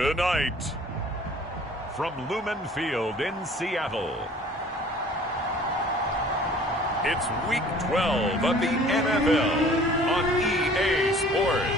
Tonight, from Lumen Field in Seattle, it's Week 12 of the NFL on EA Sports.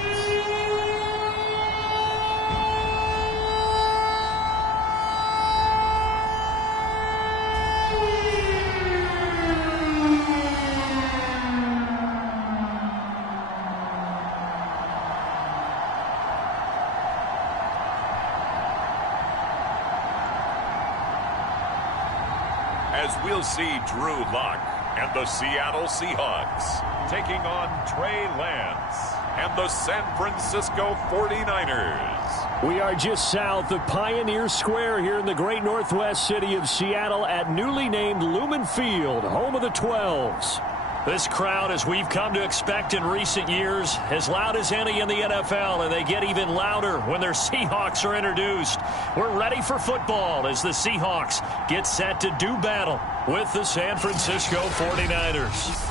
As we'll see Drew Lock and the Seattle Seahawks taking on Trey Lance and the San Francisco 49ers. We are just south of Pioneer Square here in the great northwest city of Seattle at newly named Lumen Field, home of the 12s. This crowd, as we've come to expect in recent years, as loud as any in the NFL, and they get even louder when their Seahawks are introduced. We're ready for football as the Seahawks get set to do battle with the San Francisco 49ers.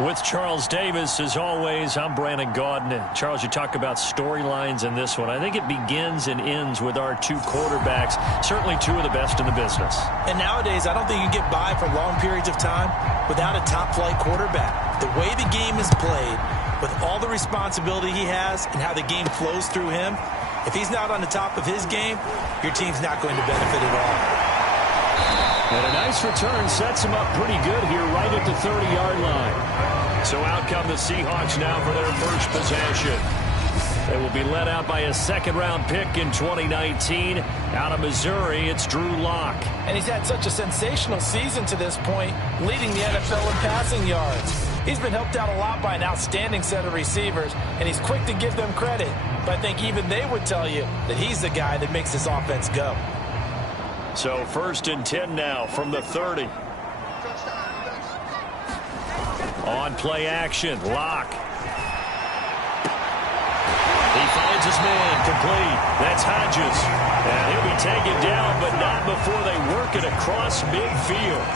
With Charles Davis, as always, I'm Brandon Gaudin. Charles, you talk about storylines in this one. I think it begins and ends with our two quarterbacks, certainly two of the best in the business. And nowadays, I don't think you can get by for long periods of time without a top-flight quarterback. The way the game is played, with all the responsibility he has and how the game flows through him, if he's not on the top of his game, your team's not going to benefit at all. And a nice return sets him up pretty good here right at the 30-yard line. So out come the Seahawks now for their first possession. They will be led out by a second-round pick in 2019. Out of Missouri, it's Drew Lock. And he's had such a sensational season to this point, leading the NFL in passing yards. He's been helped out a lot by an outstanding set of receivers, and he's quick to give them credit. But I think even they would tell you that he's the guy that makes this offense go. So 1st and 10 now from the 30. On play action, Lock. He finds his man complete. That's Hodges. And he'll be taken down, but not before they work it across midfield.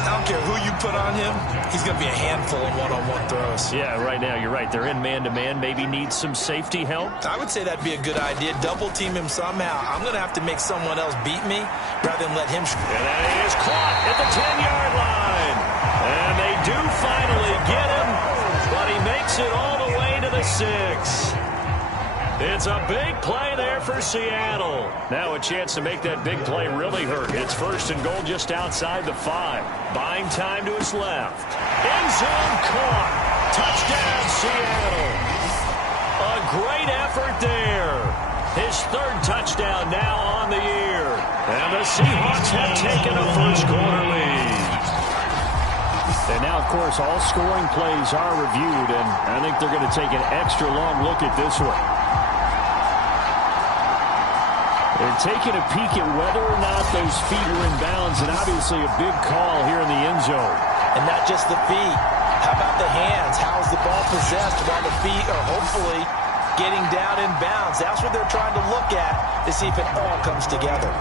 I don't care who you put on him, he's going to be a handful in one-on-one throws. Yeah, right now, you're right. They're in man-to-man. Maybe needs some safety help. I would say that'd be a good idea. Double-team him somehow. I'm going to have to make someone else beat me rather than let him. And that is caught at the 10-yard line. And they do finally get him, but he makes it all the way to the 6. It's a big play there for Seattle. Now a chance to make that big play really hurt. It's 1st and goal just outside the 5. Buying time to his left. End zone caught. Touchdown, Seattle. A great effort there. His 3rd touchdown now on the year. And the Seahawks have taken a first-quarter lead. And now, of course, all scoring plays are reviewed, and I think they're going to take an extra long look at this one. They're taking a peek at whether or not those feet were in bounds, and obviously a big call here in the end zone. And not just the feet. How about the hands? How is the ball possessed while the feet are hopefully getting down in bounds? That's what they're trying to look at to see if it all comes together.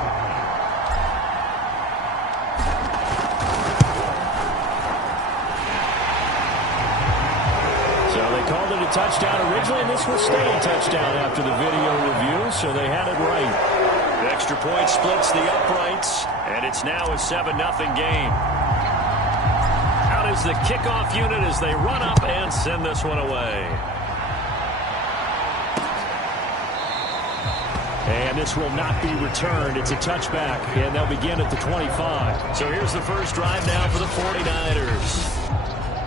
So they called it a touchdown originally, and this will stay a touchdown after the video review, so they had it right. The extra point splits the uprights, and it's now a 7-0 game. Out is the kickoff unit as they run up and send this one away. And this will not be returned. It's a touchback, and they'll begin at the 25. So here's the first drive now for the 49ers.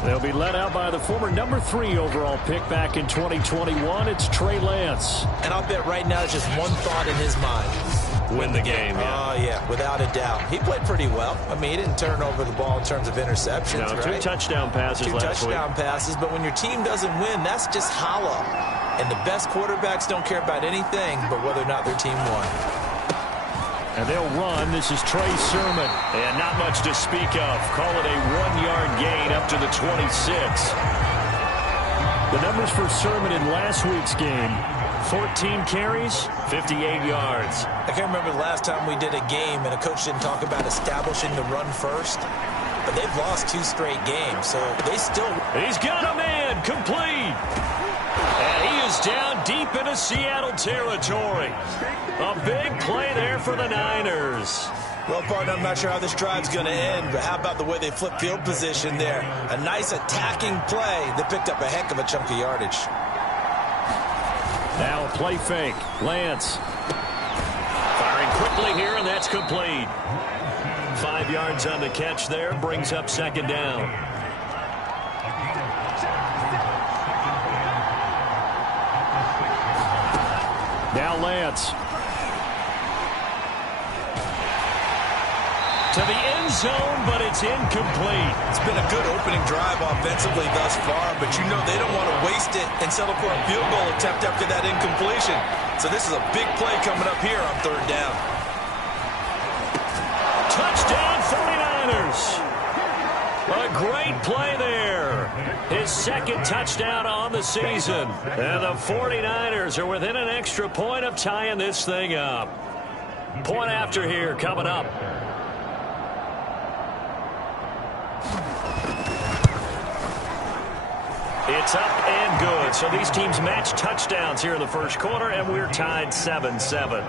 They'll be led out by the former number 3 overall pick back in 2021. It's Trey Lance. And I'll bet right now there's just one thought in his mind. Win the game, yeah. Oh, yeah, without a doubt. He played pretty well. I mean, he didn't turn over the ball in terms of interceptions, no, right? 2 touchdown passes last week. 2 touchdown passes, but when your team doesn't win, that's just hollow. And the best quarterbacks don't care about anything but whether or not their team won. And they'll run. This is Trey Sermon. And not much to speak of. Call it a 1-yard gain up to the 26. The numbers for Sermon in last week's game: 14 carries, 58 yards. I can't remember the last time we did a game and a coach didn't talk about establishing the run first. but they've lost 2 straight games, so they still... He's got a man complete. And he is down deep into Seattle territory. A big play there for the Niners. Well, partner, I'm not sure how this drive's going to end, but how about the way they flip field position there? A nice attacking play that picked up a heck of a chunk of yardage. Now a play fake. Lance. Firing quickly here, and that's complete. 5 yards on the catch there. Brings up second down. Now Lance. To the end zone, but it's incomplete. It's been a good opening drive offensively thus far, but you know they don't want to waste it and settle for a field goal attempt after that incompletion. So this is a big play coming up here on 3rd down. Touchdown 49ers. A great play there. His 2nd touchdown on the season. And the 49ers are within an extra point of tying this thing up. Point after here coming up. It's up and good. So these teams match touchdowns here in the first quarter, and we're tied 7-7.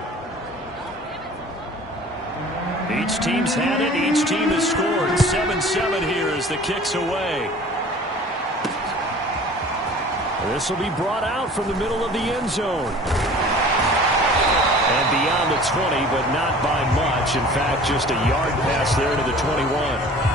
Each team's had it. Each team has scored. 7-7 here as the kick's away. This will be brought out from the middle of the end zone. And beyond the 20, but not by much. In fact, just a yard pass there to the 21.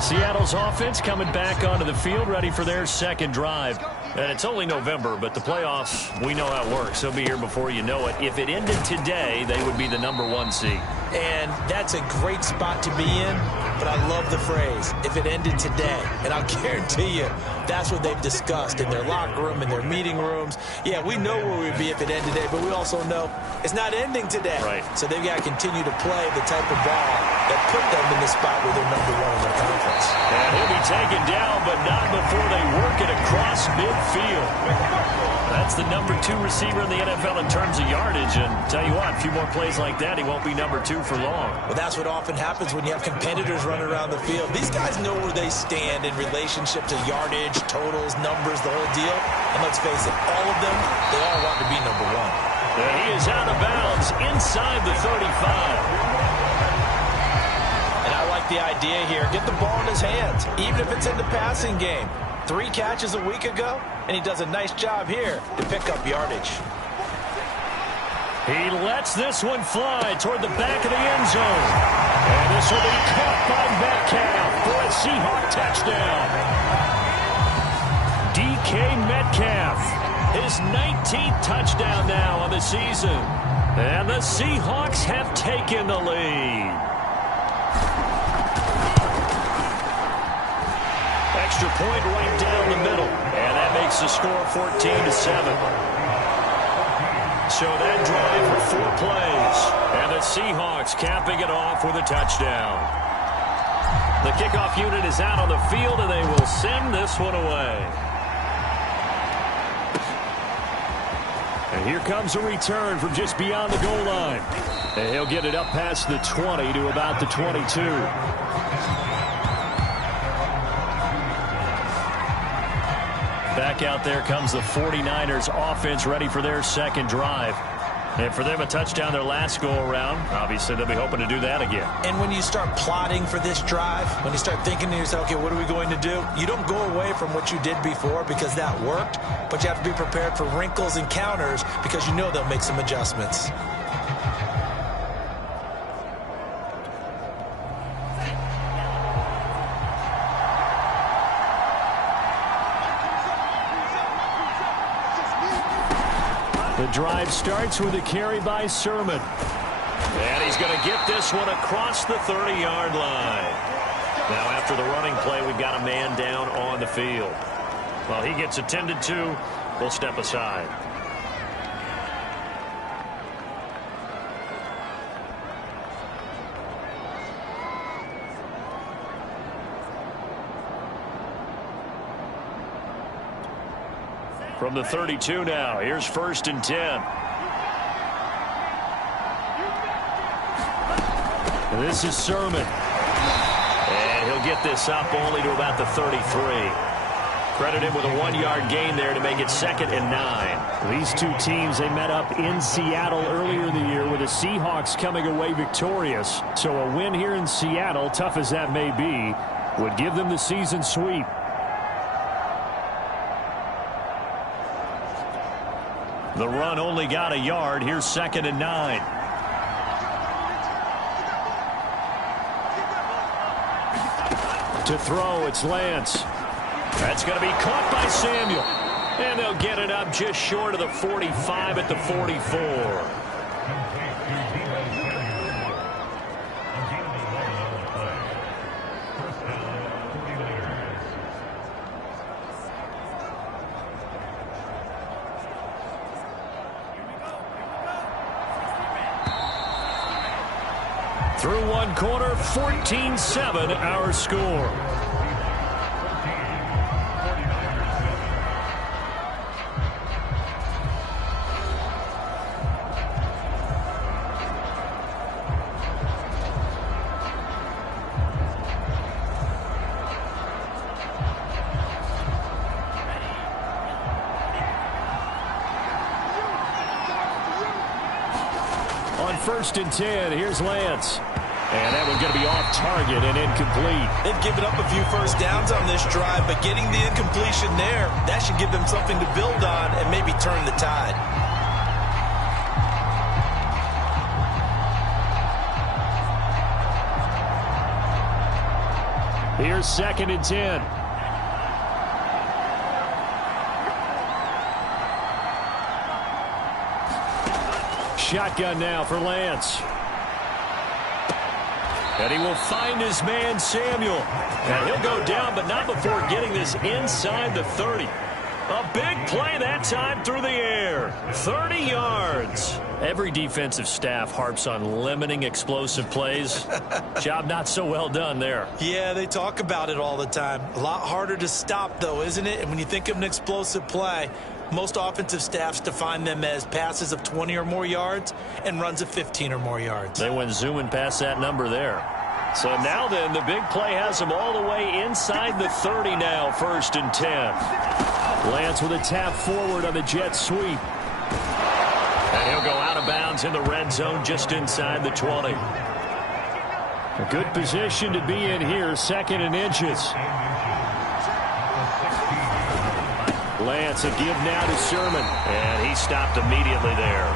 Seattle's offense coming back onto the field, ready for their 2nd drive. And it's only November, but the playoffs, we know how it works. They'll be here before you know it. If it ended today, they would be the #1 seed. And that's a great spot to be in, but I love the phrase, if it ended today. And I'll guarantee you, that's what they've discussed in their locker room, in their meeting rooms. Yeah, we know where we'd be if it ended today, but we also know it's not ending today. Right. So they've got to continue to play the type of ball that put them in the spot where they're #1 in their conference. And he'll be taken down, but not before they work it across midfield. That's the #2 receiver in the NFL in terms of yardage. And tell you what, a few more plays like that, he won't be #2 for long. Well, that's what often happens when you have competitors running around the field. These guys know where they stand in relationship to yardage, totals, numbers, the whole deal. And let's face it, all of them, they all want to be #1. And he is out of bounds inside the 35. And I like the idea here. Get the ball in his hands, even if it's in the passing game. 3 catches a week ago, and he does a nice job here to pick up yardage. He lets this one fly toward the back of the end zone. And this will be caught by Metcalf for a Seahawk touchdown. DK Metcalf, his 19th touchdown now on the season. And the Seahawks have taken the lead. Extra point right down the middle. And that makes the score 14-7. So that drive for 4 plays. And the Seahawks capping it off with a touchdown. The kickoff unit is out on the field, and they will send this one away. And here comes a return from just beyond the goal line. And he'll get it up past the 20 to about the 22. Back out there comes the 49ers offense ready for their 2nd drive. And for them, a touchdown their last go-around. Obviously, they'll be hoping to do that again. And when you start plotting for this drive, when you start thinking to yourself, okay, what are we going to do? You don't go away from what you did before because that worked, but you have to be prepared for wrinkles and counters because you know they'll make some adjustments. The drive starts with a carry by Sermon. And he's going to get this one across the 30-yard line. Now, after the running play, we've got a man down on the field. Well, he gets attended to. We'll step aside. From the 32 now, here's 1st and 10. This is Sermon. And he'll get this up only to about the 33. Credit him with a 1-yard gain there to make it 2nd and 9. These two teams, they met up in Seattle earlier in the year with the Seahawks coming away victorious. So a win here in Seattle, tough as that may be, would give them the season sweep. The run only got a yard. Here's 2nd and 9. To throw, it's Lance. That's going to be caught by Samuel. And they'll get it up just short of the 45 at the 44. Through one quarter, 14-7 our score. On 1st and 10, here's Lance. And that one's going to be off target and incomplete. They've given up a few first downs on this drive, but getting the incompletion there, that should give them something to build on and maybe turn the tide. Here's 2nd and 10. Shotgun now for Lance. And he will find his man, Samuel. And he'll go down, but not before getting this inside the 30. A big play that time through the air. 30 yards. Every defensive staff harps on limiting explosive plays. Job not so well done there. Yeah, they talk about it all the time. A lot harder to stop, though, isn't it? And when you think of an explosive play, most offensive staffs define them as passes of 20 or more yards and runs of 15 or more yards. They went zooming past that number there. So now then, the big play has them all the way inside the 30 now, 1st and 10. Lance with a tap forward on the jet sweep. And he'll go out of bounds in the red zone just inside the 20. A good position to be in here, 2nd and inches. Lance, a give now to Sermon. And he stopped immediately there.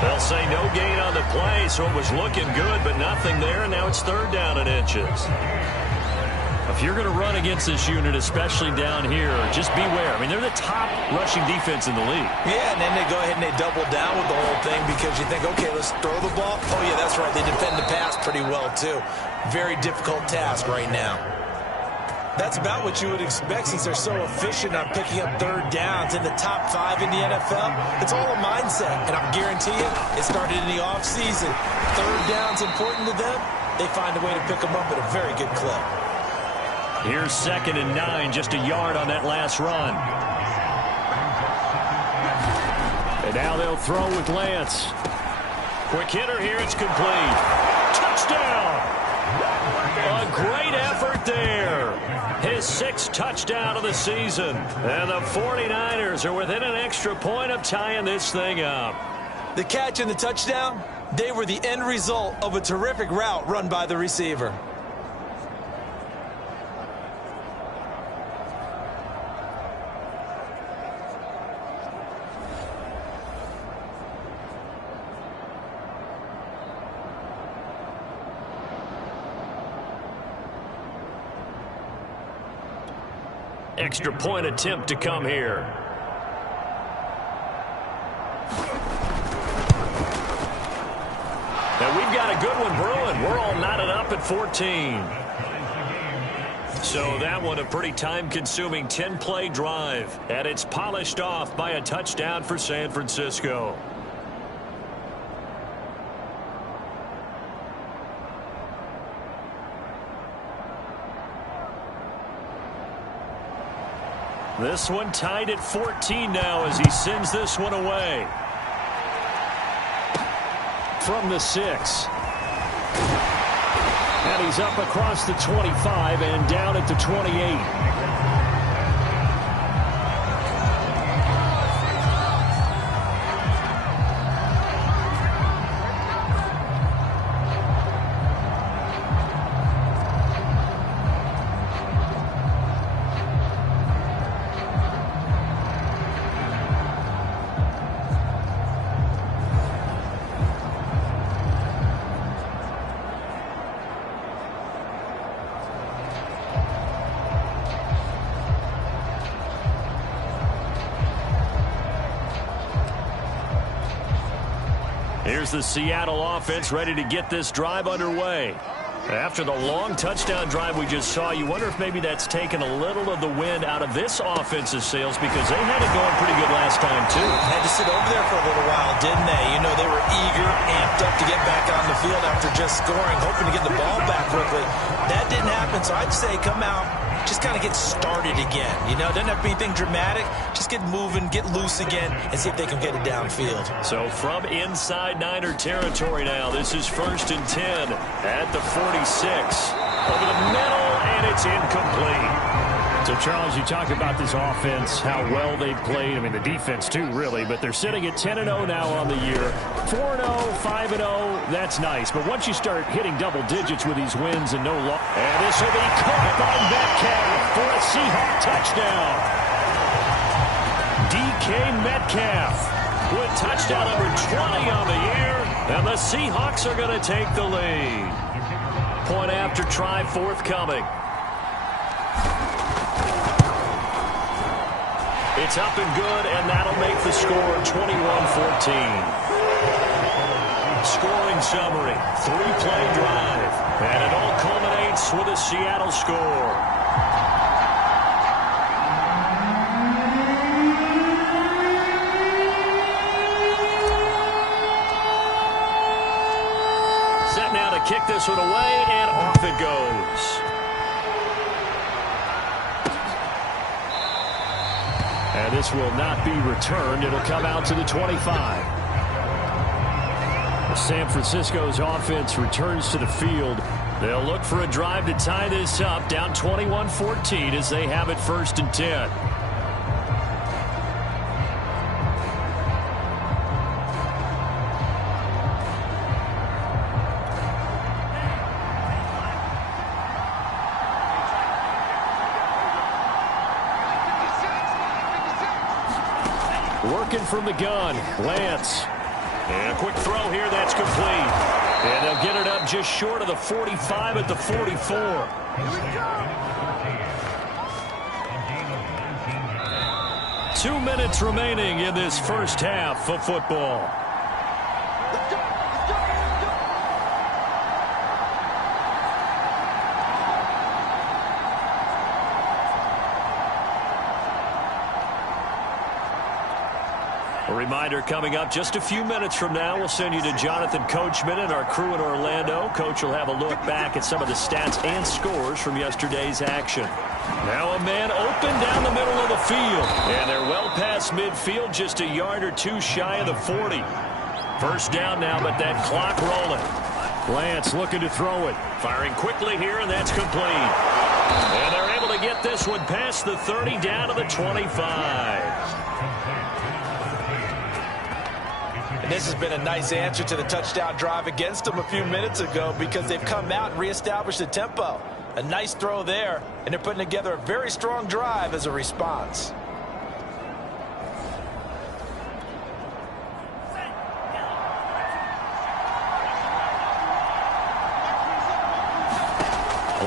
They'll say no gain on the play, so it was looking good, but nothing there, and now it's 3rd down and inches. If you're going to run against this unit, especially down here, just beware. I mean, they're the top rushing defense in the league. Yeah, and then they go ahead and they double down with the whole thing because you think, okay, let's throw the ball. Oh, yeah, that's right. They defend the pass pretty well, too. Very difficult task right now. That's about what you would expect since they're so efficient on picking up 3rd downs in the top 5 in the NFL. It's all a mindset, and I'll guarantee you it started in the offseason. 3rd down's important to them. They find a way to pick them up at a very good clip. Here's 2nd and 9, just a yard on that last run. And now they'll throw with Lance. Quick hitter here, it's complete. Touchdown! A great effort there. His 6th touchdown of the season. And the 49ers are within an extra point of tying this thing up. The catch and the touchdown, they were the end result of a terrific route run by the receiver. Extra point attempt to come here. And we've got a good one brewing. We're all knotted up at 14. So that one a pretty time-consuming 10-play drive. And it's polished off by a touchdown for San Francisco. This one tied at 14 now as he sends this one away. From the 6. And he's up across the 25 and down at the 28. Here's the Seattle offense ready to get this drive underway. After the long touchdown drive we just saw, you wonder if maybe that's taken a little of the wind out of this offense's sails, because they had it going pretty good last time, too. Had to sit over there for a little while, didn't they? You know, they were eager, amped up to get back on the field after just scoring, hoping to get the ball back quickly. That didn't happen, so I'd say come out, just kind of get started again. You know, doesn't have to be anything dramatic. Just get moving, get loose again, and see if they can get it downfield. So from inside Niner territory now, this is 1st and 10 at the 46. Over the middle, and it's incomplete. So, Charles, you talk about this offense, how well they've played. I mean, the defense, too, really. But they're sitting at 10-0 now on the year. 4-0, 5-0, that's nice. But once you start hitting double digits with these wins and no loss. And this will be caught by Metcalf for a Seahawks touchdown. DK Metcalf with touchdown number 20 on the year. And the Seahawks are going to take the lead. Point after try forthcoming. It's up and good, and that'll make the score 21-14. Scoring summary, 3-play drive, and it all culminates with a Seattle score. Set now to kick this one away, and off it goes. And this will not be returned. It'll come out to the 25. San Francisco's offense returns to the field. They'll look for a drive to tie this up, down 21-14 as they have it 1st and 10. Working from the gun, Lance. And a quick throw here, that's complete. And they'll get it up just short of the 45 at the 44. Here we go. 2 minutes remaining in this first half of football. A reminder coming up just a few minutes from now. We'll send you to Jonathan Coachman and our crew in Orlando. Coach will have a look back at some of the stats and scores from yesterday's action. Now a man open down the middle of the field. And they're well past midfield, just a yard or two shy of the 40. First down now, but that clock rolling. Lance looking to throw it. Firing quickly here, and that's complete. And they're able to get this one past the 30 down to the 25. And this has been a nice answer to the touchdown drive against them a few minutes ago, because they've come out and reestablished the tempo. A nice throw there, and they're putting together a very strong drive as a response.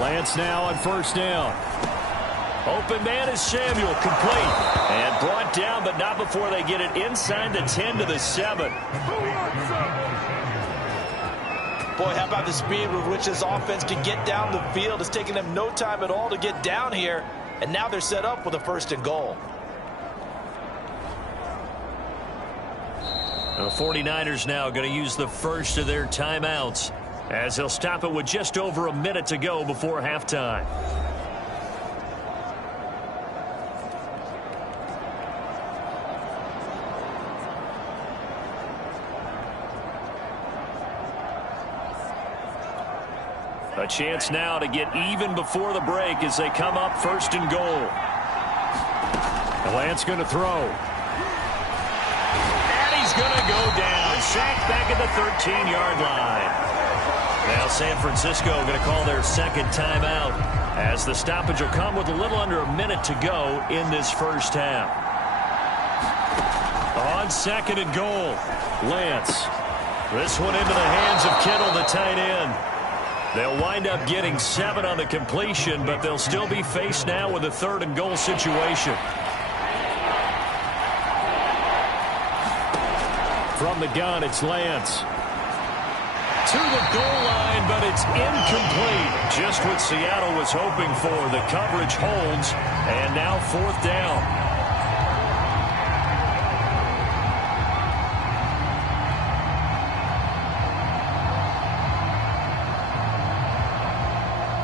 Lance now on first down. Open man is Samuel, complete. And brought down, but not before they get it inside the 10 to the 7. Boy, how about the speed with which this offense can get down the field? It's taking them no time at all to get down here. And now they're set up with a 1st and goal. The 49ers now going to use the first of their timeouts, as they'll stop it with just over a minute to go before halftime. A chance now to get even before the break as they come up 1st and goal. And Lance going to throw. And he's going to go down. Sacked back at the 13-yard line. Now San Francisco going to call their second timeout as the stoppage will come with a little under a minute to go in this first half. On 2nd and goal, Lance. This one into the hands of Kittle, the tight end. They'll wind up getting 7 on the completion, but they'll still be faced now with a 3rd and goal situation. From the gun, it's Lance. To the goal line, but it's incomplete. Just what Seattle was hoping for. The coverage holds, and now 4th down.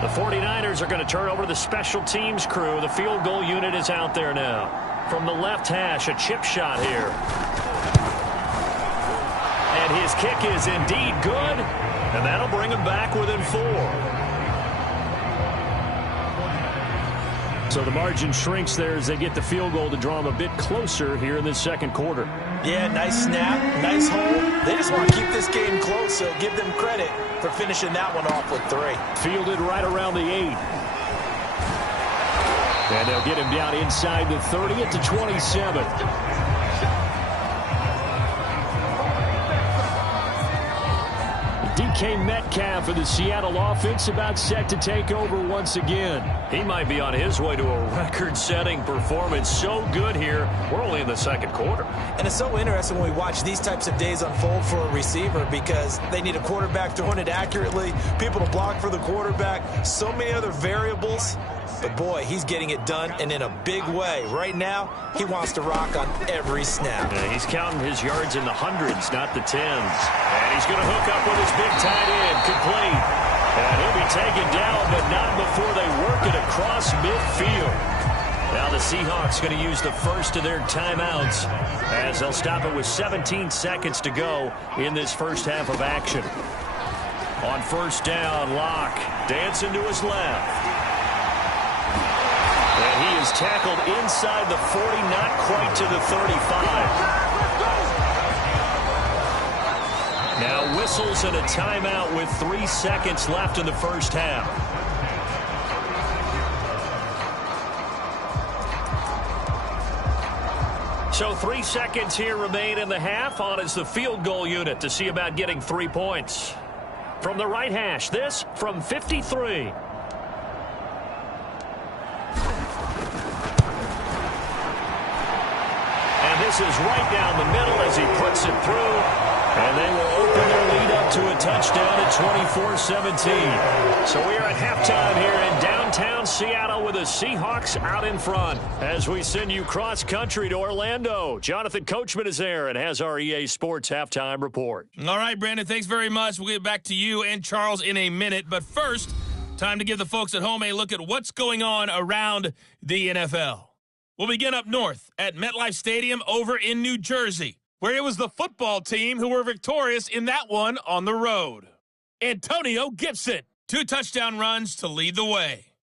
The 49ers are going to turn over to the special teams crew. The field goal unit is out there now. From the left hash, a chip shot here. And his kick is indeed good, and that'll bring him back within 4. So the margin shrinks there as they get the field goal to draw him a bit closer here in this second quarter. Yeah, nice snap, nice hold. They just want to keep this game close, so give them credit for finishing that one off with 3. Fielded right around the 8. And they'll get him down inside the 30 at the 27. DK Metcalf of the Seattle offense about set to take over once again. He might be on his way to a record-setting performance. So good here. We're only in the second quarter. And it's so interesting when we watch these types of days unfold for a receiver because they need a quarterback throwing it accurately, people to block for the quarterback, so many other variables. But, boy, he's getting it done, and in a big way. Right now, he wants to rock on every snap. Yeah, he's counting his yards in the hundreds, not the tens. And he's going to hook up with his big tight end, complete. And he'll be taken down, but not before they work it across midfield. Now the Seahawks going to use the first of their timeouts as they'll stop it with 17 seconds to go in this first half of action. On 1st down, Locke dancing to his left. And he is tackled inside the 40, not quite to the 35. Now whistles and a timeout with 3 seconds left in the first half. So 3 seconds here remain in the half. On is the field goal unit to see about getting 3 points. From the right hash, this from 53. This is right down the middle as he puts it through. And they will open their lead up to a touchdown at 24-17. So we are at halftime here in downtown Seattle with the Seahawks out in front. As we send you cross-country to Orlando, Jonathan Coachman is there and has our EA Sports halftime report. All right, Brandon, thanks very much. We'll get back to you and Charles in a minute. But first, time to give the folks at home a look at what's going on around the NFL. We'll begin up north at MetLife Stadium over in New Jersey, where it was the football team who were victorious in that one on the road. Antonio Gibson, 2 touchdown runs to lead the way.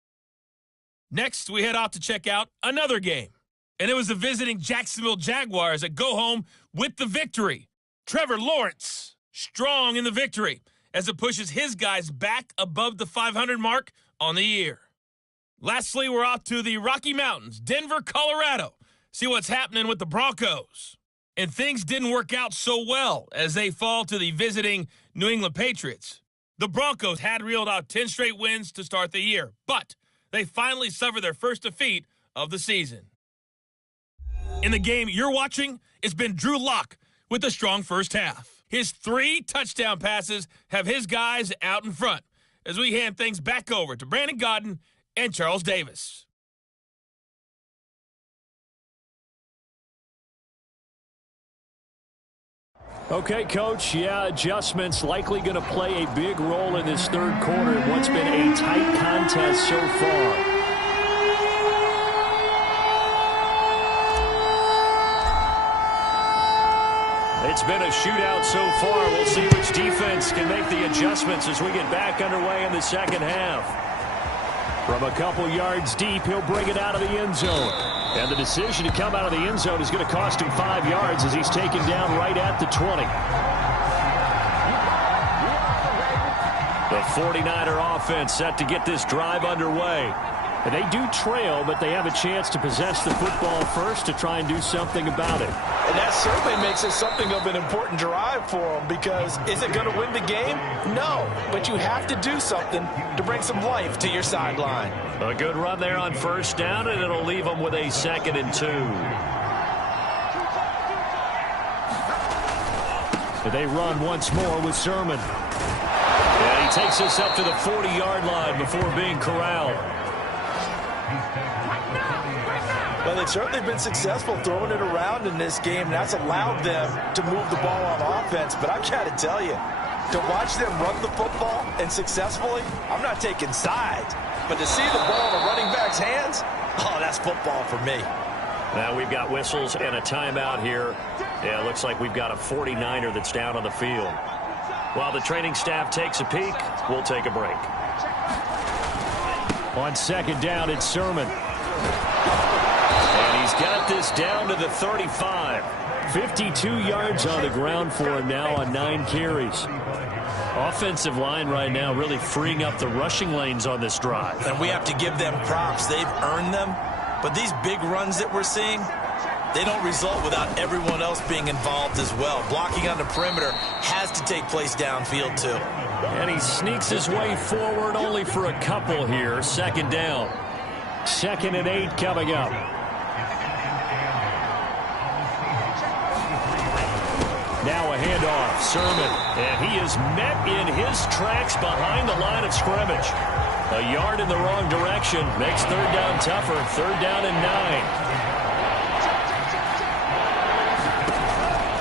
Next, we head off to check out another game, and it was the visiting Jacksonville Jaguars that go home with the victory. Trevor Lawrence, strong in the victory, as it pushes his guys back above the 500 mark on the year. Lastly, we're off to the Rocky Mountains, Denver, Colorado. See what's happening with the Broncos. And things didn't work out so well as they fall to the visiting New England Patriots. The Broncos had reeled out 10 straight wins to start the year, but they finally suffered their first defeat of the season. In the game you're watching, it's been Drew Lock with a strong first half. His 3 touchdown passes have his guys out in front as we hand things back over to Brandon Godden and Charles Davis. Okay, Coach, adjustments likely going to play a big role in this third quarter in what's been a tight contest so far. It's It's been a shootout so far. We'll see which defense can make the adjustments as we get back underway in the second half. From a couple yards deep, he'll bring it out of the end zone. And the decision to come out of the end zone is going to cost him 5 yards as he's taken down right at the 20. The 49er offense set to get this drive underway. And they do trail, but they have a chance to possess the football first to try and do something about it. And that certainly makes it something of an important drive for them, because is it going to win the game? No, but you have to do something to bring some life to your sideline. A good run there on first down, and it'll leave them with a 2nd and 2. They run once more with Sermon. And he takes us up to the 40-yard line before being corralled. Well, they've certainly been successful throwing it around in this game. That's allowed them to move the ball on offense. But I've got to tell you, to watch them run the football and successfully, I'm not taking sides. But to see the ball in a running back's hands, oh, that's football for me. Now we've got whistles and a timeout here. Yeah, it looks like we've got a 49er that's down on the field. While the training staff takes a peek, we'll take a break. On second down, it's Sermon. And he's got this down to the 35. 52 yards on the ground for him now on 9 carries. Offensive line right now really freeing up the rushing lanes on this drive. And we have to give them props. They've earned them. But these big runs that we're seeing, they don't result without everyone else being involved as well. Blocking on the perimeter has to take place downfield too. And he sneaks his way forward only for a couple here. Second down. 2nd and 8 coming up. Now a handoff. Sermon. And he is met in his tracks behind the line of scrimmage. A yard in the wrong direction. Makes third down tougher. 3rd down and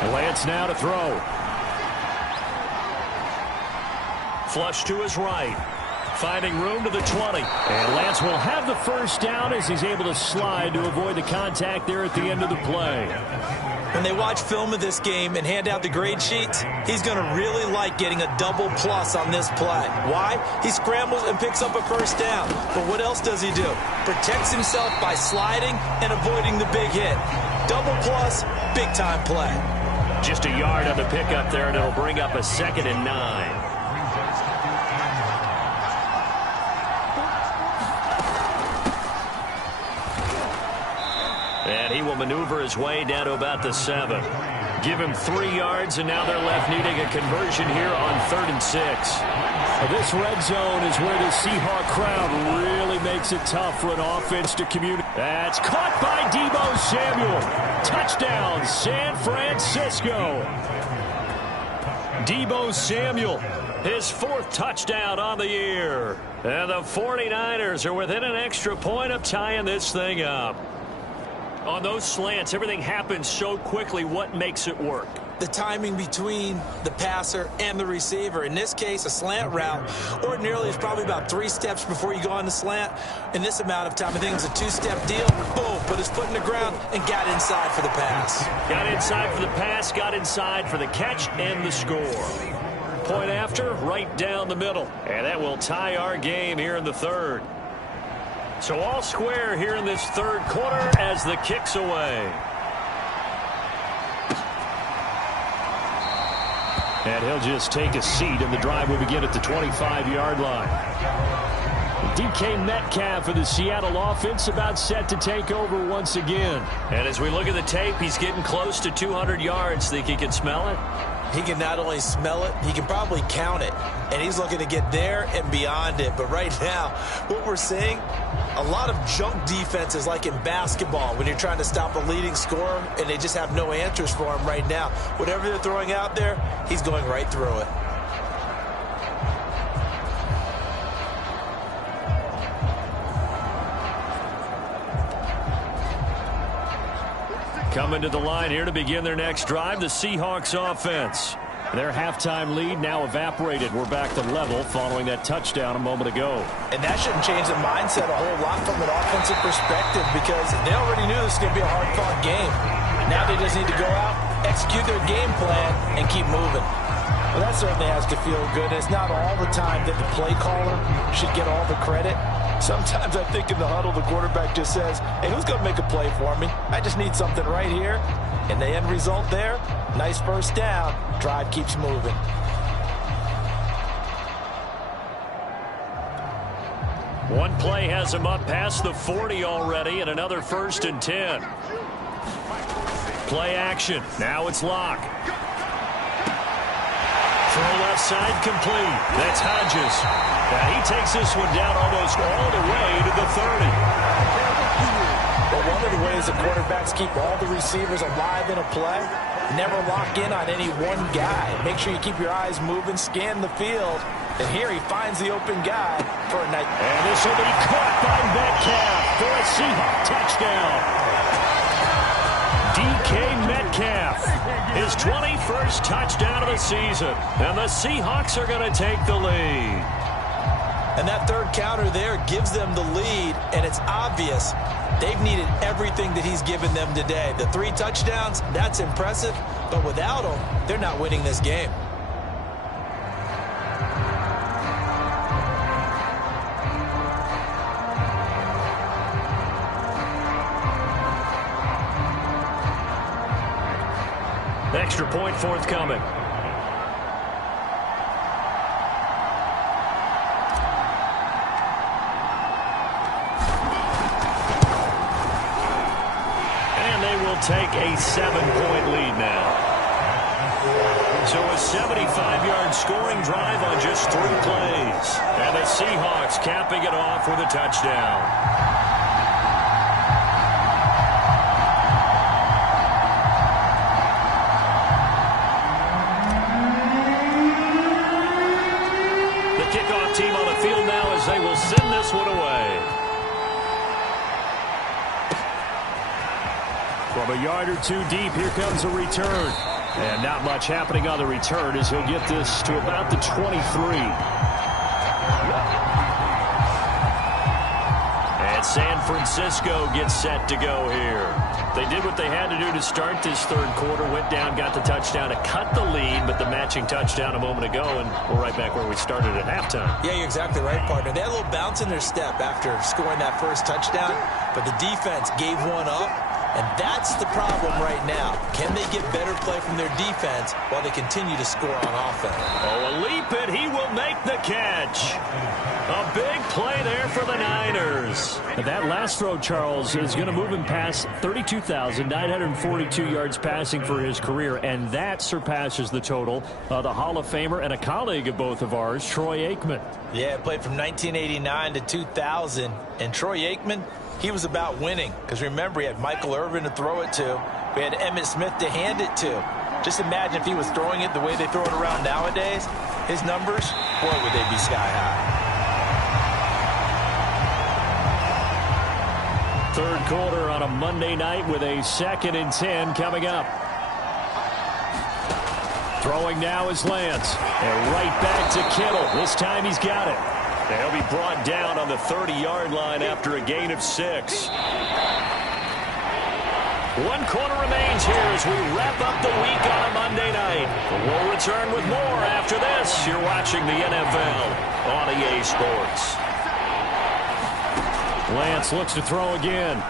9. Lance now to throw. Flush to his right. Finding room to the 20. And Lance will have the first down as he's able to slide to avoid the contact there at the end of the play. When they watch film of this game and hand out the grade sheets, he's going to really like getting a double plus on this play. Why? He scrambles and picks up a first down. But what else does he do? Protects himself by sliding and avoiding the big hit. Double plus, big time play. Just a yard on the pickup there, and it'll bring up a 2nd and 9. And he will maneuver his way down to about the 7. Give him 3 yards, and now they're left needing a conversion here on 3rd and 6. This red zone is where the Seahawk crowd really makes it tough for an offense to communicate. That's caught by Deebo Samuel. Touchdown, San Francisco. Deebo Samuel, his 4th touchdown on the year. And the 49ers are within an extra point of tying this thing up. On those slants, everything happens so quickly. What makes it work? The timing between the passer and the receiver. In this case, a slant route ordinarily is probably about 3 steps before you go on the slant. In this amount of time, I think it was a 2-step deal. Boom, put his foot in the ground and got inside for the pass. Got inside for the pass, got inside for the catch and the score. Point after, right down the middle. And that will tie our game here in the 3rd. So all square here in this 3rd quarter as the kick's away. And he'll just take a seat, and the drive will begin at the 25-yard line. DK Metcalf for the Seattle offense about set to take over once again. And as we look at the tape, he's getting close to 200 yards. Think he can smell it? He can not only smell it, he can probably count it. And he's looking to get there and beyond it. But right now, what we're seeing, a lot of junk defenses like in basketball when you're trying to stop a leading scorer and they just have no answers for him right now. Whatever they're throwing out there, he's going right through it. Coming to the line here to begin their next drive, the Seahawks offense. Their halftime lead now evaporated. We're back to level following that touchdown a moment ago. And that shouldn't change the mindset a whole lot from an offensive perspective, because they already knew this was going to be a hard-fought game. Now they just need to go out, execute their game plan and keep moving. Well, that certainly has to feel good. It's not all the time that the play caller should get all the credit. Sometimes I think in the huddle, the quarterback just says, hey, who's going to make a play for me? I just need something right here. And the end result there, nice first down. Drive keeps moving. One play has him up past the 40 already, and another 1st and 10. Play action. Now it's Locke. Throw left side complete. That's Hodges. And he takes this one down almost all the way to the 30. Well, one of the ways the quarterbacks keep all the receivers alive in a play, never lock in on any one guy. Make sure you keep your eyes moving, scan the field. And here he finds the open guy for a night. And this will be caught by Metcalf for a Seahawks touchdown. DK Metcalf, his 21st touchdown of the season. And the Seahawks are going to take the lead. And that third counter there gives them the lead, and it's obvious they've needed everything that he's given them today. The 3 touchdowns, that's impressive, but without him, they're not winning this game. Extra point forthcoming. And they will take a 7-point lead now. So a 75-yard scoring drive on just 3 plays. And the Seahawks capping it off with a touchdown. Team on the field now as they will send this one away. From a yard or 2 deep, here comes a return. And not much happening on the return as he'll get this to about the 23. And San Francisco gets set to go here. They did what they had to do to start this third quarter, went down, got the touchdown to cut the lead, but the matching touchdown a moment ago, and we're right back where we started at halftime. Yeah, you're exactly right, partner. They had a little bounce in their step after scoring that first touchdown, but the defense gave one up, and that's the problem right now. Can they get better play from their defense while they continue to score on offense? Oh, a leap, and he will make the catch. A big play there for the Niners. That last throw, Charles, is going to move him past 32,942 yards passing for his career, and that surpasses the total of the Hall of Famer and a colleague of both of ours, Troy Aikman. Yeah, played from 1989 to 2000, and Troy Aikman, he was about winning, because remember, he had Michael Irvin to throw it to. We had Emmitt Smith to hand it to. Just imagine if he was throwing it the way they throw it around nowadays. His numbers, boy, would they be sky high. Third quarter on a Monday night with a 2nd and 10 coming up. Throwing now is Lance. And right back to Kittle. This time he's got it. They'll be brought down on the 30-yard line after a gain of 6. 1 quarter remains here as we wrap up the week on a Monday night. We'll return with more after this. You're watching the NFL on EA Sports. Lance looks to throw again.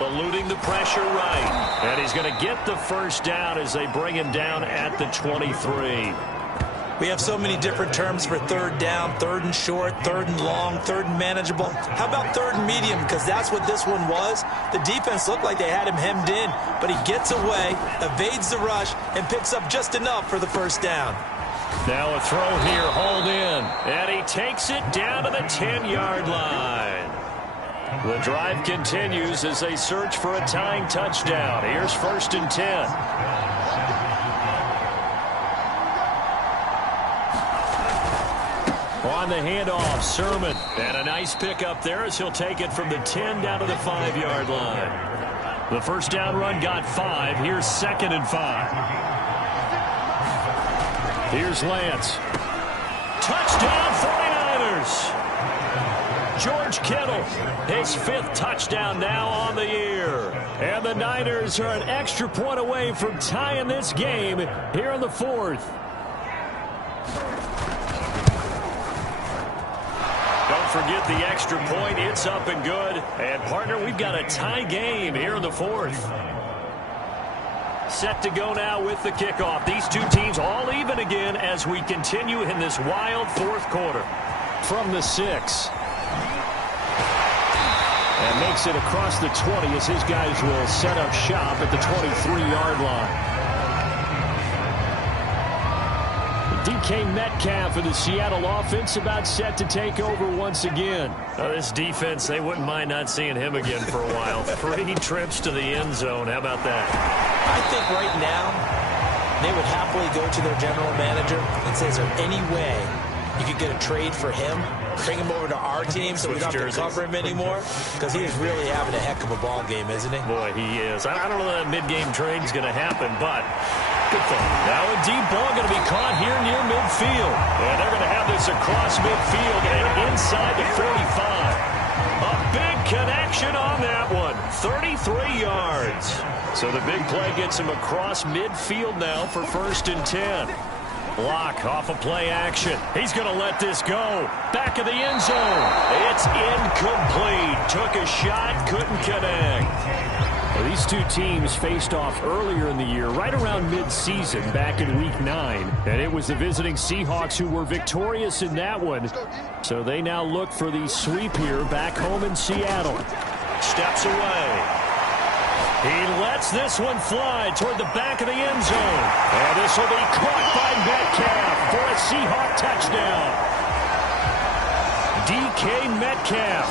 Eluding the pressure right. And he's going to get the first down as they bring him down at the 23. We have so many different terms for third down, 3rd and short, 3rd and long, 3rd and manageable. How about 3rd and medium? Because that's what this one was. The defense looked like they had him hemmed in, but he gets away, evades the rush, and picks up just enough for the first down. Now a throw here, hold in. And he takes it down to the 10-yard line. The drive continues as they search for a tying touchdown. Here's 1st and 10. On the handoff, Sermon. And a nice pickup there as he'll take it from the 10 down to the 5-yard line. The first down run got 5. Here's 2nd and 5. Here's Lance. Touchdown 49ers. George Kittle. His 5th touchdown now on the year. And the Niners are an extra point away from tying this game here in the 4th. Don't forget the extra point. It's up and good. And, partner, we've got a tie game here in the 4th. Set to go now with the kickoff. These two teams all even again as we continue in this wild 4th quarter. From the 6. And makes it across the 20 as his guys will set up shop at the 23-yard line. DK Metcalf of the Seattle offense about set to take over once again. This defense, they wouldn't mind not seeing him again for a while. 3 trips to the end zone. How about that? I think right now they would happily go to their general manager and say, is there any way you could get a trade for him? Bring him over to our team so we don't have to cover him anymore? Because he is really having a heck of a ball game, isn't he? Boy, he is. I don't know that mid-game trade is going to happen, but good thing. Now a deep ball going to be caught here near midfield. And they're going to have this across midfield and inside the 45. A big connection on that one. 33 yards. So the big play gets him across midfield now for 1st and 10. Block off of play action. He's going to let this go. Back of the end zone. It's incomplete. Took a shot, couldn't connect. Well, these two teams faced off earlier in the year, right around mid-season, back in Week 9. And it was the visiting Seahawks who were victorious in that one. So they now look for the sweep here back home in Seattle. Steps away. He lets this one fly toward the back of the end zone. And this will be caught by Metcalf for a Seahawk touchdown. DK Metcalf,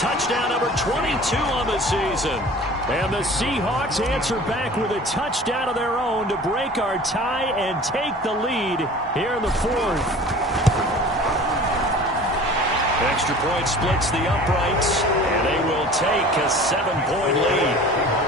touchdown number 22 on the season. And the Seahawks answer back with a touchdown of their own to break our tie and take the lead here in the 4th. Extra point splits the uprights, and they will take a 7-point lead.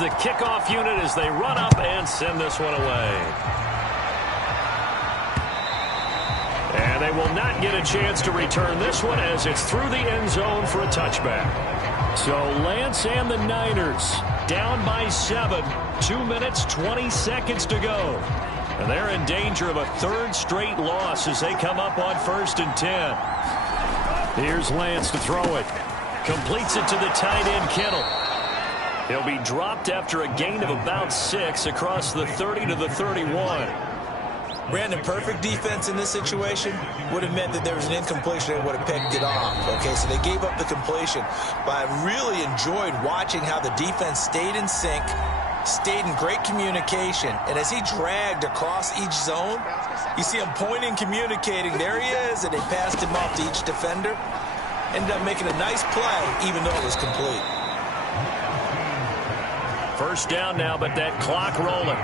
The kickoff unit as they run up and send this one away. And they will not get a chance to return this one as it's through the end zone for a touchback. So Lance and the Niners down by 7. 2 minutes, 20 seconds to go. And they're in danger of a 3rd straight loss as they come up on 1st and 10. Here's Lance to throw it. Completes it to the tight end, Kittle. He'll be dropped after a gain of about 6 across the 30 to the 31. Brandon, perfect defense in this situation would have meant that there was an incompletion and would have picked it off. Okay, so they gave up the completion. But I really enjoyed watching how the defense stayed in sync, stayed in great communication. And as he dragged across each zone, you see him pointing, communicating. There he is, and they passed him off to each defender. Ended up making a nice play, even though it was complete. First down now, but that clock rolling.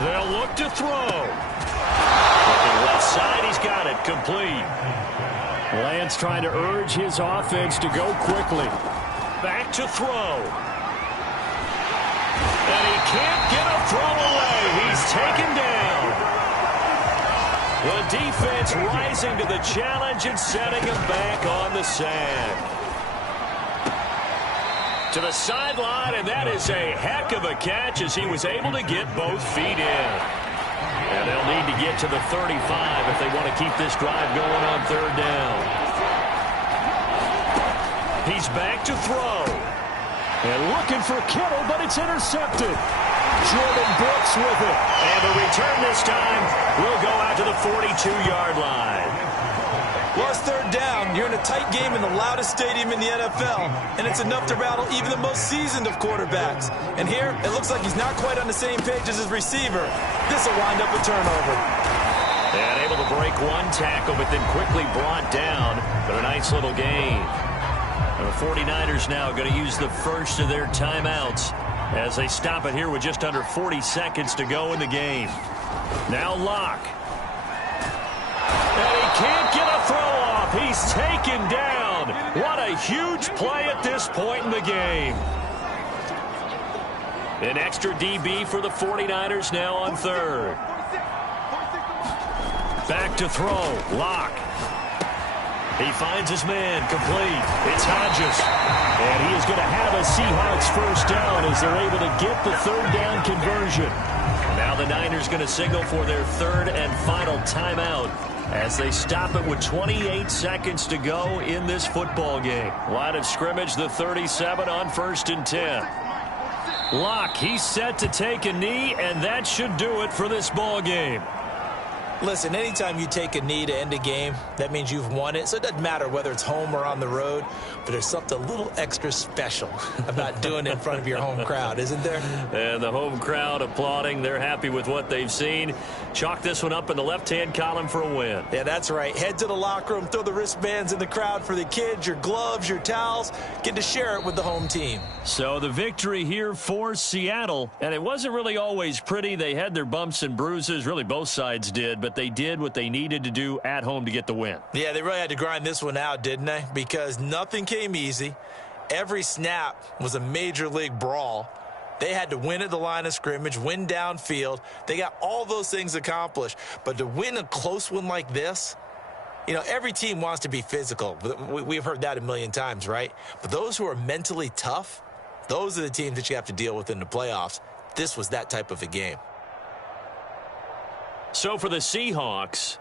They'll look to throw. Looking left side, he's got it, complete. Lance trying to urge his offense to go quickly. Back to throw. And he can't get a throw away. He's taken down. The defense rising to the challenge and setting him back on the sand. To the sideline, and that is a heck of a catch as he was able to get both feet in. And they'll need to get to the 35 if they want to keep this drive going on 3rd down. He's back to throw. And looking for Kittle, but it's intercepted. Jordan Brooks with it. And the return this time will go out to the 42-yard line. Well, it's 3rd down. You're in a tight game in the loudest stadium in the NFL, and it's enough to rattle even the most seasoned of quarterbacks. And here, it looks like he's not quite on the same page as his receiver. This will wind up a turnover. And able to break one tackle, but then quickly brought down. But a nice little gain. And the 49ers now going to use the first of their timeouts as they stop it here with just under 40 seconds to go in the game. Now Locke. And he can't get a throw off. He's taken down. What a huge play at this point in the game. An extra DB for the 49ers now on third. Back to throw. Locke. He finds his man, complete. It's Hodges. And he is going to have a Seahawks first down as they're able to get the third down conversion. Now the Niners going to signal for their third and final timeout as they stop it with 28 seconds to go in this football game. Line of scrimmage, the 37 on 1st and 10. Locke, he's set to take a knee, and that should do it for this ball game. Listen, anytime you take a knee to end a game, that means you've won it. So it doesn't matter whether it's home or on the road, but there's something a little extra special about doing it in front of your home crowd, isn't there? And the home crowd applauding. They're happy with what they've seen. Chalk this one up in the left-hand column for a win. Yeah, that's right. Head to the locker room, throw the wristbands in the crowd for the kids, your gloves, your towels. Get to share it with the home team. So the victory here for Seattle, and it wasn't really always pretty. They had their bumps and bruises. Really, both sides did, but they did what they needed to do at home to get the win. Yeah, they really had to grind this one out, didn't they? Because nothing came easy. Every snap was a major league brawl. They had to win at the line of scrimmage, win downfield. They got all those things accomplished. But to win a close one like this, you know, every team wants to be physical. We've heard that a million times, right? But those who are mentally tough, those are the teams that you have to deal with in the playoffs. This was that type of a game. So for the Seahawks,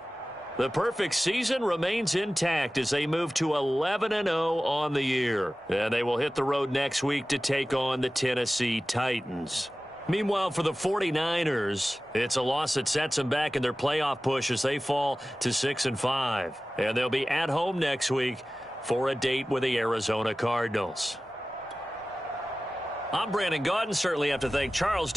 the perfect season remains intact as they move to 11-0 on the year. And they will hit the road next week to take on the Tennessee Titans. Meanwhile, for the 49ers, it's a loss that sets them back in their playoff push as they fall to 6-5. And they'll be at home next week for a date with the Arizona Cardinals. I'm Brandon Gaudin. Certainly have to thank Charles.